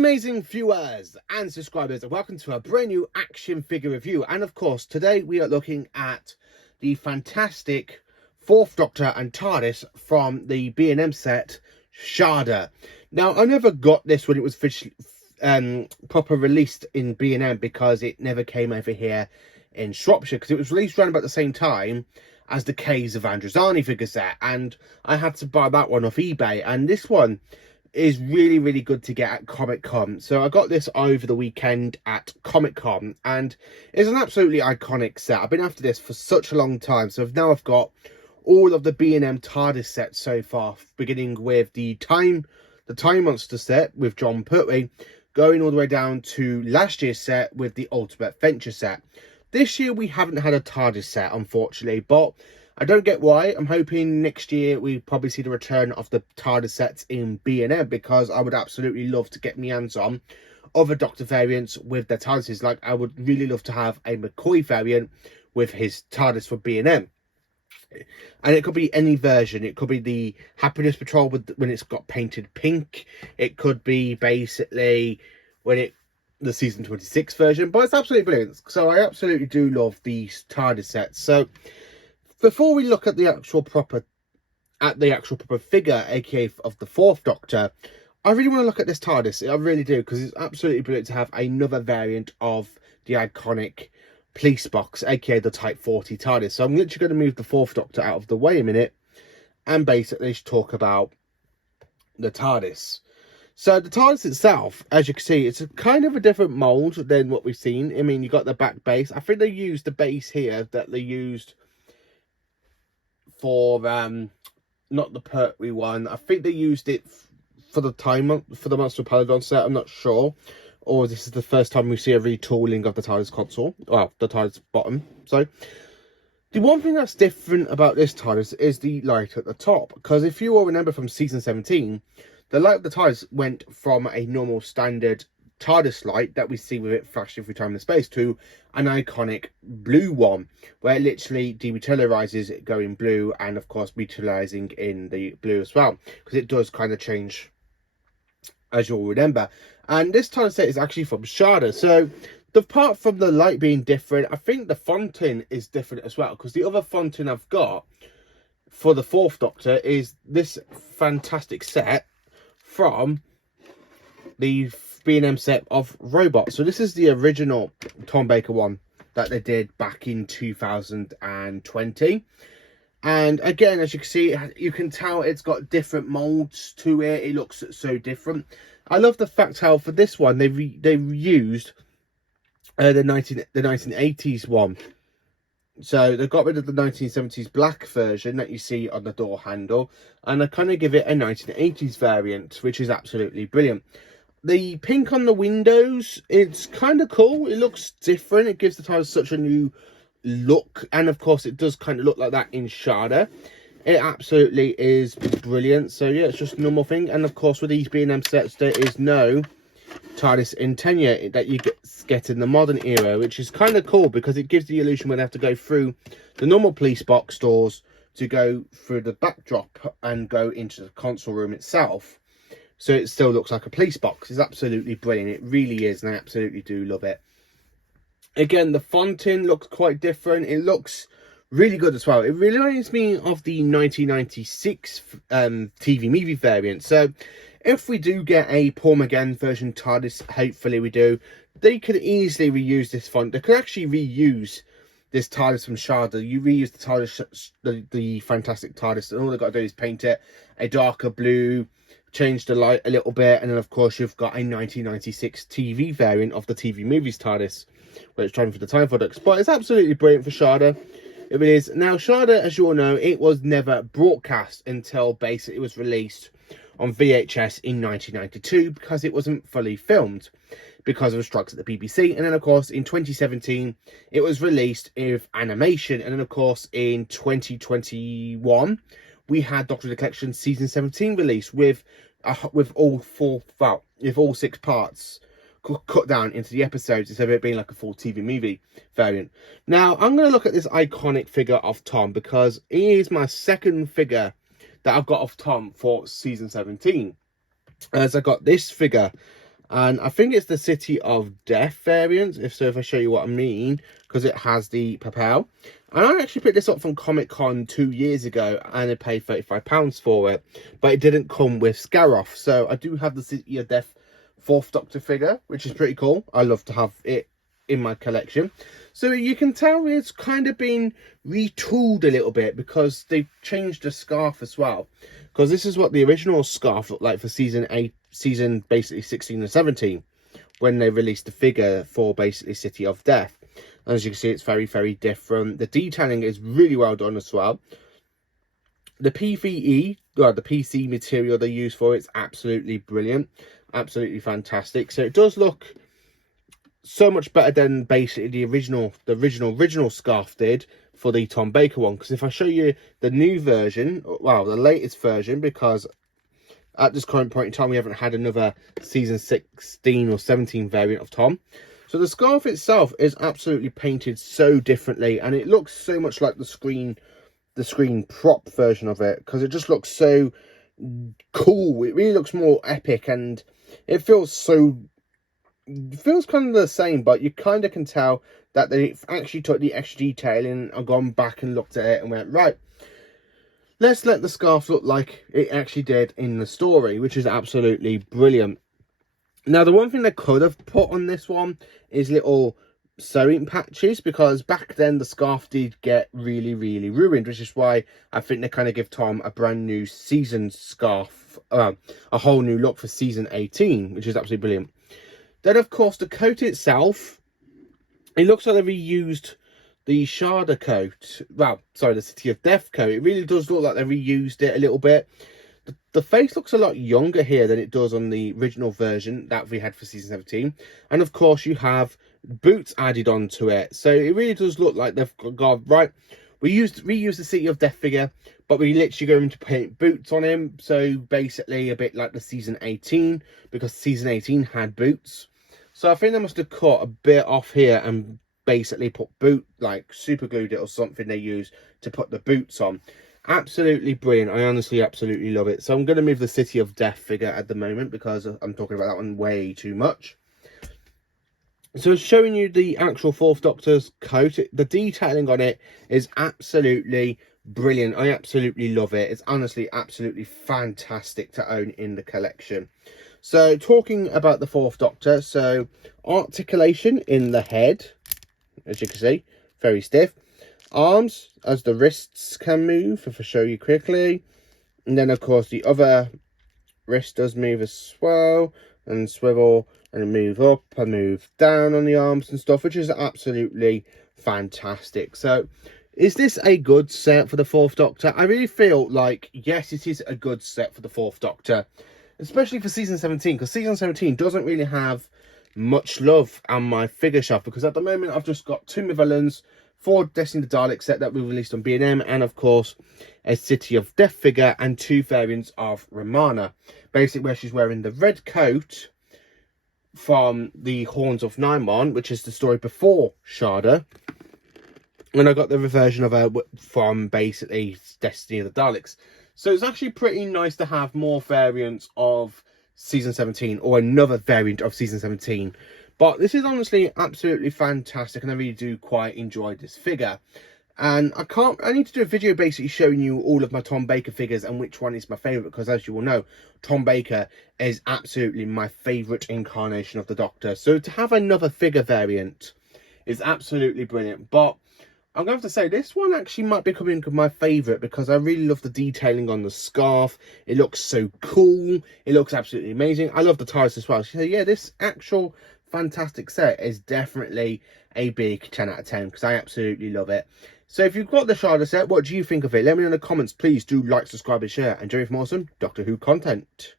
amazing viewers and subscribers, and welcome to a brand new action figure review. And of course, today we are looking at the fantastic Fourth Doctor and TARDIS from the B&M set Shada. Now, I never got this when it was proper released in B&M because it never came over here in Shropshire, because it was released around about the same time as the Caves of Androzani figure set, and I had to buy that one off eBay. And this one is really good to get at Comic-Con. So I got this over the weekend at Comic-Con, and it's an absolutely iconic set. I've been after this for such a long time, so now I've got all of the B&M TARDIS sets so far, beginning with the Time Monster set with John Pertwee, going all the way down to last year's set with the Ultimate Venture set. This year we haven't had a TARDIS set, unfortunately, but I don't get why. I'm hoping next year we probably see the return of the TARDIS sets in B&M, because I would absolutely love to get my hands on other Doctor variants with their TARDISes. Like, I would really love to have a McCoy variant with his TARDIS for B&M. And it could be any version. It could be the Happiness Patrol when it's got painted pink. It could be basically the season 26 version, but it's absolutely brilliant. So I absolutely do love these TARDIS sets. So before we look at the actual proper figure, aka of the Fourth Doctor, I really want to look at this TARDIS. I really do, because it's absolutely brilliant to have another variant of the iconic police box, aka the Type 40 TARDIS. So I'm literally going to move the Fourth Doctor out of the way a minute and basically talk about the TARDIS. So the TARDIS itself, as you can see, it's a kind of a different mould than what we've seen. I mean, you got the back base. I think they used the base here that they used for not the Pertwee one. I think they used it for the Monster Paladon set. I'm not sure. Or this is the first time we see a retooling of the TARDIS console. Well, the TARDIS bottom. So the one thing that's different about this TARDIS is the light at the top. Because if you all remember from season 17, the light of the TARDIS went from a normal standard TARDIS light that we see with it flashing through time and space to an iconic blue one, where it literally dematerializes, going blue, and of course materializing in the blue as well, because it does kind of change, as you'll remember. And this TARDIS set is actually from Shada. So apart from the light being different, I think the fonting is different as well, because the other fonting I've got for the Fourth Doctor is this fantastic set from the B&M set of robots. So this is the original Tom Baker one that they did back in 2020. And again, as you can see, you can tell it's got different molds to it. It looks so different. I love the fact how for this one they reused the 1980s one. So they got rid of the 1970s black version that you see on the door handle, and I kind of give it a 1980s variant, which is absolutely brilliant. The pink on the windows, it's kind of cool. It looks different. It gives the TARDIS such a new look, and of course it does kind of look like that in Shada. It absolutely is brilliant. So yeah, it's just a normal thing. And of course with these B&M sets, there is no TARDIS in tenure that you get in the modern era, which is kind of cool, because it gives the illusion when they have to go through the normal police box doors to go through the backdrop and go into the console room itself, so it still looks like a police box. It's absolutely brilliant. It really is, and I absolutely do love it. Again, the fonting looks quite different. It looks really good as well. It reminds me of the 1996 TV movie variant. So if we do get a Paul McGann version TARDIS, hopefully we do, they could easily reuse this font. They could actually reuse this TARDIS from Shada. You reuse the TARDIS, the fantastic TARDIS, and all they've got to do is paint it a darker blue, change the light a little bit, and then of course you've got a 1996 TV variant of the TV movies TARDIS, where it's trying for the time products. But it's absolutely brilliant for Shada. It is. Now, Shada, as you all know, it was never broadcast until basically it was released on VHS in 1992, because it wasn't fully filmed because of strikes at the BBC. And then of course in 2017 it was released with animation, and then of course in 2021 we had Doctor of the Collection season 17 released with all 6 parts cut down into the episodes, instead of it being like a full TV movie variant. Now I'm going to look at this iconic figure of Tom, because he is my second figure that I've got of Tom for season 17. As I got this figure And I think it's the City of Death variant, if I show you what I mean, because it has the papel. And I actually picked this up from Comic-Con 2 years ago, and I paid £35 for it, but it didn't come with Scaroth. So I do have the City of Death 4th Doctor figure, which is pretty cool. I love to have it in my collection. So you can tell it's kind of been retooled a little bit, because they've changed the scarf as well. Because this is what the original scarf looked like for season basically 16 and 17, when they released the figure for basically City of Death. And as you can see, it's very, very different. The detailing is really well done as well. The PVE, well, the PC material they use for it's absolutely brilliant, absolutely fantastic. So it does look so much better than basically the original scarf did for the Tom Baker one. Because if I show you the new version, well, the latest version, because at this current point in time we haven't had another season 16 or 17 variant of Tom. So the scarf itself is absolutely painted so differently, and it looks so much like the screen prop version of it, because it just looks so cool. It really looks more epic, and it feels kind of the same, but you kind of can tell that they actually took the extra detailing and gone back and looked at it and went, right, let's let the scarf look like it actually did in the story, which is absolutely brilliant. Now, the one thing they could have put on this one is little sewing patches, because back then the scarf did get really, really ruined, which is why I think they kind of give Tom a brand new season scarf, a whole new look for season 18, which is absolutely brilliant. Then, of course, the coat itself, it looks like they reused the Shada coat. Well, sorry, the City of Death coat. It really does look like they reused it a little bit. The face looks a lot younger here than it does on the original version that we had for season 17. And, of course, you have boots added onto it. So it really does look like they've got, right, we reused the City of Death figure, but we literally going to paint boots on him. So basically a bit like the season 18, because season 18 had boots. So I think they must have cut a bit off here and basically put like super glued it or something they use to put the boots on. Absolutely brilliant. I honestly absolutely love it. So I'm going to move the City of Death figure at the moment, because I'm talking about that one way too much. So showing you the actual 4th Doctor's coat, the detailing on it is absolutely brilliant. I absolutely love it. It's honestly absolutely fantastic to own in the collection. So talking about the 4th Doctor, so articulation in the head, as you can see, very stiff. Arms, as the wrists can move, if I show you quickly. And then, of course, the other wrist does move as well, and swivel, and move up and move down on the arms and stuff, which is absolutely fantastic. So, is this a good set for the 4th Doctor? I really feel like, yes, it is a good set for the 4th Doctor, especially for season 17, because season 17 doesn't really have much love on my figure shelf, because at the moment I've just got 2 villains, 4 Destiny the Dalek set that we released on B&M, and of course a City of Death figure and 2 variants of Romana, basically where she's wearing the red coat from the Horns of Nimon, which is the story before Shada, and I got the reversion of her from basically Destiny of the Daleks. So it's actually pretty nice to have more variants of season 17, or another variant of season 17. But this is honestly absolutely fantastic, and I really do quite enjoy this figure. And I need to do a video basically showing you all of my Tom Baker figures and which one is my favourite, because as you will know, Tom Baker is absolutely my favourite incarnation of the Doctor. So to have another figure variant is absolutely brilliant. But I'm going to have to say, this one actually might be becoming my favourite, because I really love the detailing on the scarf. It looks so cool. It looks absolutely amazing. I love the ties as well. So yeah, this actual fantastic set is definitely a big 10 out of 10, because I absolutely love it. So if you've got the Shada set, what do you think of it? Let me know in the comments. Please do like, subscribe and share, and join me for more awesome Doctor Who content.